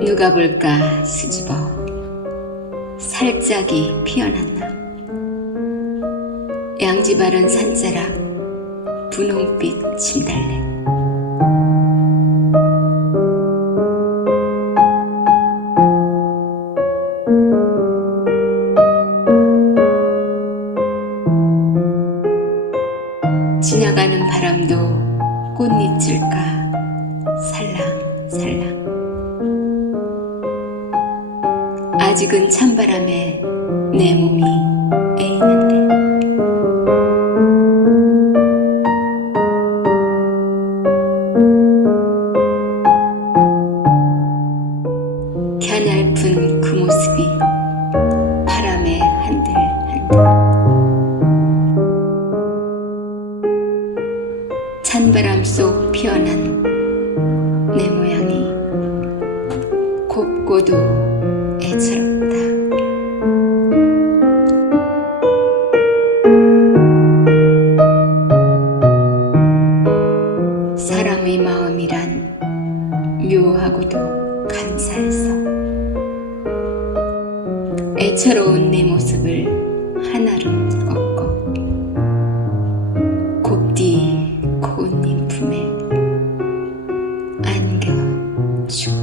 볼까 볼까 수집어. 살짝이 피어났나. 양지 바른 산자락 분홍빛 침달래. 지나가는 바람도 꽃잎질까. 살랑살랑 아직은 찬바람에 내 몸이 애이는데. 갸냘픈 그 모습이 바람에 한들 한들. 찬바람 속 피어난 내 모양이 곱고도 대체롭다. 사람의 마음이란 묘하고도 간사해서 애처로운 내 모습을 하나로 얻고 곱디 고운님 품에 안겨 주고